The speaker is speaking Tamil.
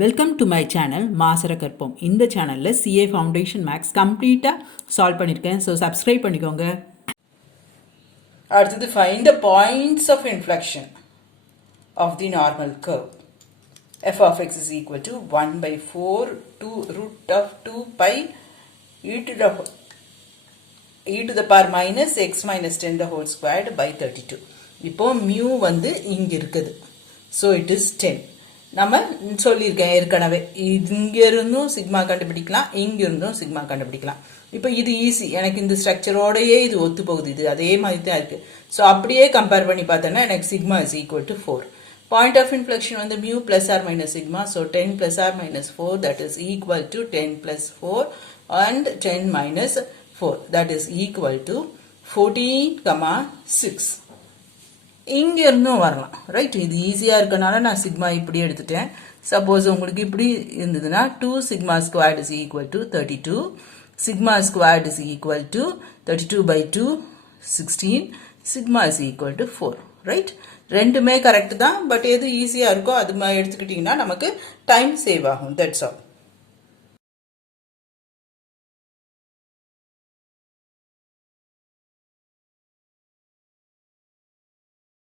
வெல்கம் டு மை சேனல் மாசரகற்போம். இந்த சேனலில் CA ஃபவுண்டேஷன் மேக்ஸ் கம்ப்ளீட்டாக சால்வ் பண்ணியிருக்கேன். ஸோ சப்ஸ்கிரைப் பண்ணிக்கோங்க. அடுத்தது find the points of inflection of the normal curve. f of x is equal to 1 by 4 to root of 2 pi e to the power minus x minus 10 the whole squared by 32. இப்போ mu வந்து இங்க இருக்குது. So it is 10. நம்ம சொல்லியிருக்கேன் ஏற்கனவே இங்கிருந்தும் சிக்மா கண்டுபிடிக்கலாம், இங்கிருந்தும் சிக்மா கண்டுபிடிக்கலாம். இப்போ இது ஈஸி, எனக்கு இந்த ஸ்ட்ரக்சரோடையே இது ஒத்து போகுது, இது அதே மாதிரி தான் இருக்கு. ஸோ அப்படியே கம்பேர் பண்ணி பார்த்தோன்னா எனக்கு sigma is equal to 4. Point of inflection வந்து mu plus or minus sigma. So 10 plus or minus 4 that is equal to 10 plus 4 and 10 minus 4 that is equal to 14,6. இங்க இருந்தும் வரலாம், ரைட்? இது ஈஸியா இருக்கனால நான் சிக்மா இப்படி எடுத்துட்டேன். சப்போஸ் உங்களுக்கு இப்படி இருந்ததுன்னா 2 sigma squared is equal to 32, sigma squared is equal to 32 by 2 16, sigma is equal to 4, right? ரெண்டுமே கரெக்ட் தான், பட் எது ஈஸியா இருக்கோ அது எடுத்துக்கிட்டீங்கன்னா நமக்கு டைம் சேவ் ஆகும். That's all.